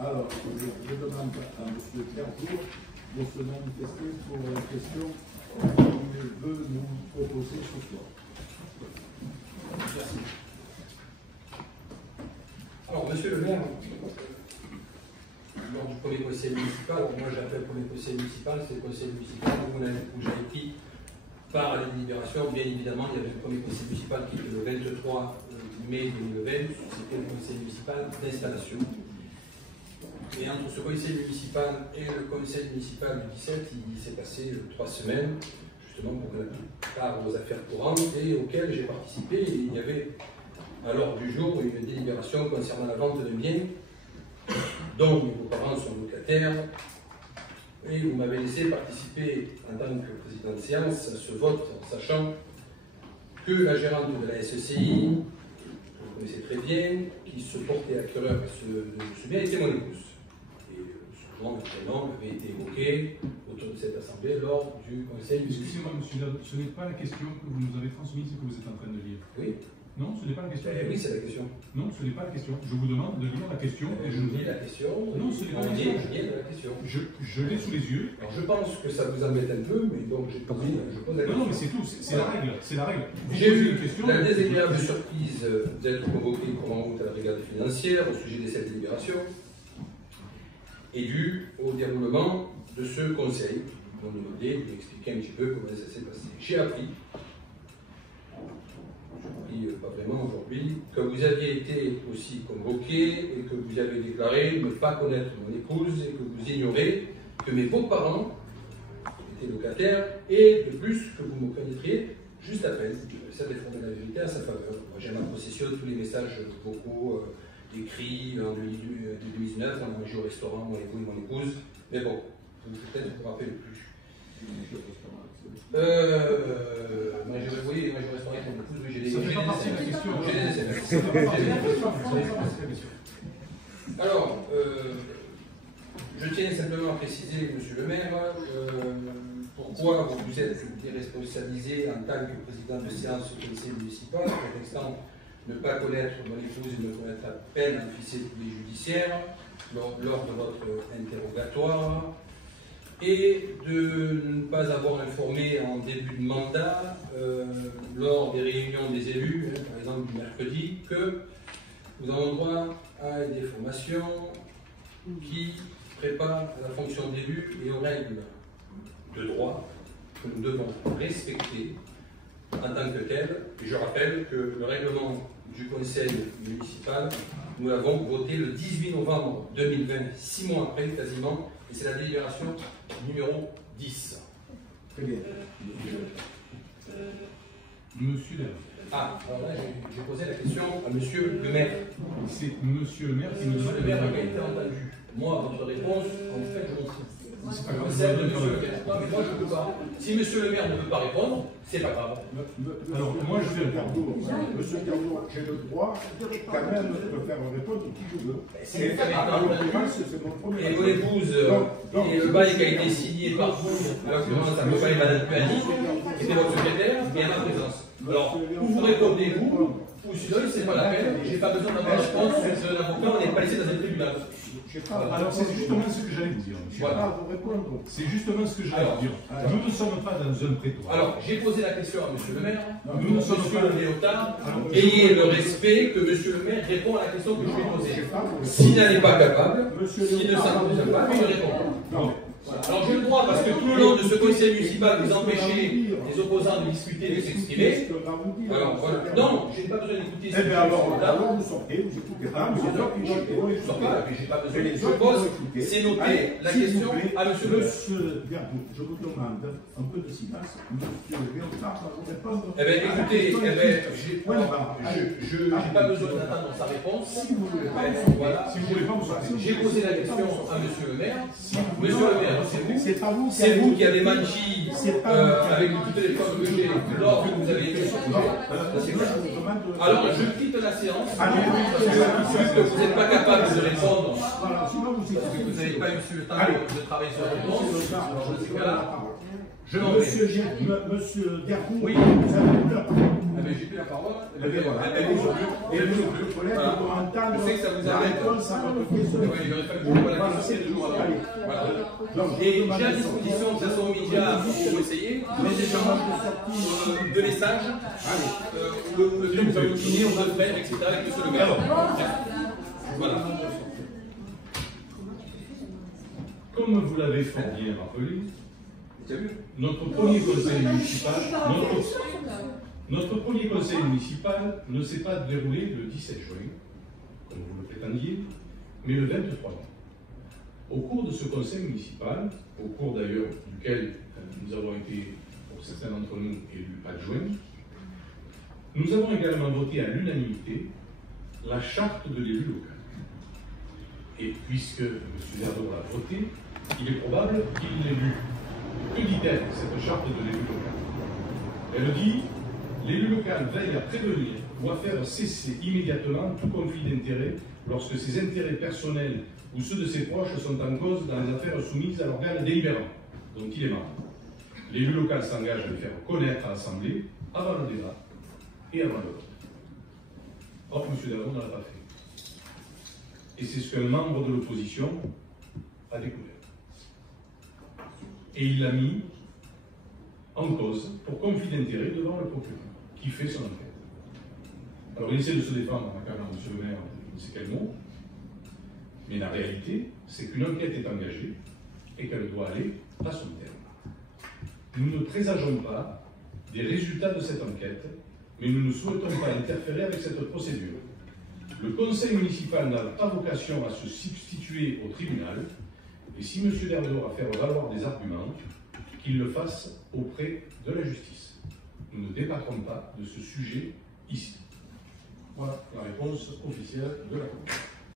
Alors, je demande à M. Cardour de se manifester pour la question qu'il veut nous proposer ce soir. Merci. Alors, monsieur le maire, lors du premier conseil municipal, moi j'appelle le premier conseil municipal, c'est le conseil municipal où j'ai été par la délibération. Bien évidemment, il y avait le premier conseil municipal qui était le 23 mai 2020, c'était le conseil municipal d'installation. Et entre ce conseil municipal et le conseil municipal du 17, il s'est passé 3 semaines, justement pour que la plupart aux affaires courantes et auxquelles j'ai participé. Et il y avait à l'ordre du jour une délibération concernant la vente de biens dont mes parents sont locataires. Et vous m'avez laissé participer en tant que président de séance à ce vote, en sachant que la gérante de la SCI, vous connaissez très bien, qui se portait acquéreur de ce bien, était mon épouse. Et ce nom et prénom avait été évoqué autour de cette assemblée lors du conseil. Excusez-moi, monsieur, ce n'est pas la question que vous nous avez transmise et que vous êtes en train de lire. Oui. Non, ce n'est pas la question. Oui, c'est la question. Non, ce n'est pas la question. Je vous demande de lire la question. Et je lis la question. Non, ce n'est pas la question. Je lis la question. Je l'ai sous les yeux. Alors, je pense que ça vous embête un peu, mais donc je pose la question. Non, mais c'est tout. C'est la règle. C'est la règle. J'ai eu la désagréable surprise d'être convoqué pour en route à la brigade financière au sujet de cette délibération et dû au déroulement de ce conseil. On nous demandait d'expliquer un petit peu comment ça s'est passé. J'ai appris, pas vraiment aujourd'hui, que vous aviez été aussi convoqué et que vous avez déclaré ne pas connaître mon épouse et que vous ignorez que mes beaux-parents étaient locataires et de plus que vous me connaîtriez juste après. J'essaie d'informer la vérité à sa faveur. J'ai en ma possession tous les messages vocaux écrits en 2019, on a mangé au restaurant, moi et vous et mon épouse, mais bon, peut-être vous vous rappelez plus. Moi, oui, moi je resterai avec mon épouse, oui, j'ai des SMS. Alors, je tiens simplement à préciser, monsieur le maire, pourquoi vous êtes déresponsabilisé en tant que président de séance au conseil municipal, prétextant ne pas connaître mon épouse et ne connaître à peine l'officier de police judiciaire lors de votre interrogatoire, et de ne pas avoir informé en début de mandat, lors des réunions des élus, par exemple du mercredi, que nous avons droit à des formations qui préparent à la fonction d'élu et aux règles de droit que nous devons respecter en tant que telles. Et je rappelle que le règlement du conseil municipal, nous l'avons voté le 18 novembre 2020, 6 mois après quasiment, et c'est la délibération numéro 10. Très bien. Monsieur le maire. Ah, alors là, j'ai posé la question à monsieur le maire. C'est monsieur le maire qui nous Monsieur le maire n'a pas été entendu. Moi, votre réponse, en fait, je m'en fous. C'est pas grave. Celle de monsieur le maire. Non, mais moi, je ne peux pas. Si monsieur le maire ne peut pas répondre, c'est pas grave. Alors, moi, je vais répondre. Monsieur Cardour, j'ai le droit quand même de faire répondre qui je veux. C'est mon premier. Et mon épouse, et le bail qui a été signé par vous, en l'occurrence, à mon bail Madame Puani, qui était votre secrétaire, et à ma présence. Alors, ou vous répondez vous, ou sinon, c'est pas la peine, j'ai pas besoin d'avoir la réponse de l'avocat, on n'est pas laissé dans un tribunal. Alors, c'est justement ce que j'allais vous dire. Voilà. C'est justement ce que j'allais vous dire. Nous ne sommes pas dans un prétoire. Alors, j'ai posé la question à monsieur le maire. Nous ne sommes Monsieur pas le Léotard, ayez le respect que monsieur le maire répond à la question que je lui ai posée. S'il n'en est pas capable, s'il ne s'en souvient pas, il répond. Non. Voilà. Alors j'ai le droit, parce que tout le long de ce conseil municipal, vous empêchez les opposants de discuter, de s'exprimer. Alors voilà. Non, je n'ai pas besoin d'écouter. Eh bien alors, vous sortez, vous écoutez pas, vous je ne sors pas, mais j'ai pas besoin. Je pose, c'est noté la question à monsieur le maire. Monsieur Gardour, je vous demande un peu de silence. Monsieur Léotard va vous répondre. Eh bien écoutez, je n'ai pas besoin d'attendre sa réponse. Si vous voulez pas, voilà. Si vous voulez pas, vous sortez. J'ai posé la question à monsieur le maire. Monsieur le maire, c'est vous qui avez menti avec toutes les preuves que j'ai lors que vous avez été sur le sujet. Alors je quitte la séance parce que vous n'êtes pas capable de répondre parce que vous n'avez pas eu le temps de travailler sur la réponse. Dans ce cas-là, Je l'en fais. Monsieur Garou, Oui. vous avez plus la parole. Ah ben, j'ai plus la parole. Eh bien, voilà. Elle vous plus. Et vos collègues Voilà. vont entendre Je sais que ça vous la arrête. réponse à votre question. Ouais, il aurait fallu que je vous pose la Voilà, question c'est deux jours avant. Allez. Voilà. Donc, Et demandez j'ai à de disposition, de toute façon, immédiat, pour essayer, Mais des demandes de sortie. de messages, le fait que nous avons signé, on va le faire, etc., avec M. Le Maire. Voilà. Comme vous l'avez fort bien rappelé, Tu as vu? notre premier conseil municipal, notre premier conseil municipal ne s'est pas déroulé le 17 juin, comme vous le prétendiez, mais le 23 juin. Au cours de ce conseil municipal, au cours d'ailleurs duquel nous avons été, pour certains d'entre nous, élus adjoints, nous avons également voté à l'unanimité la charte de l'élu local. Et puisque M. Verdeau l'a voté, il est probable qu'il l'ait lu. Que dit-elle, cette charte de l'élu local? Elle dit « L'élu local veille à prévenir ou à faire cesser immédiatement tout conflit d'intérêts lorsque ses intérêts personnels ou ceux de ses proches sont en cause dans les affaires soumises à l'organe délibérant dont il est membre. L'élu local s'engage à les faire connaître à l'Assemblée avant le débat et avant le vote. » Or, M. Verdeau ne l'a pas fait. Et c'est ce qu'un membre de l'opposition a découvert. Et il l'a mis en cause pour conflit d'intérêt devant le procureur, qui fait son enquête. Alors il essaie de se défendre en accablant M. le maire, je ne sais quel mot, mais la réalité, c'est qu'une enquête est engagée et qu'elle doit aller à son terme. Nous ne présageons pas des résultats de cette enquête, mais nous ne souhaitons pas interférer avec cette procédure. Le conseil municipal n'a pas vocation à se substituer au tribunal, et si M. Verdeau a à faire valoir des arguments, qu'il le fasse auprès de la justice. Nous ne débattrons pas de ce sujet ici. Voilà la réponse officielle de la Cour.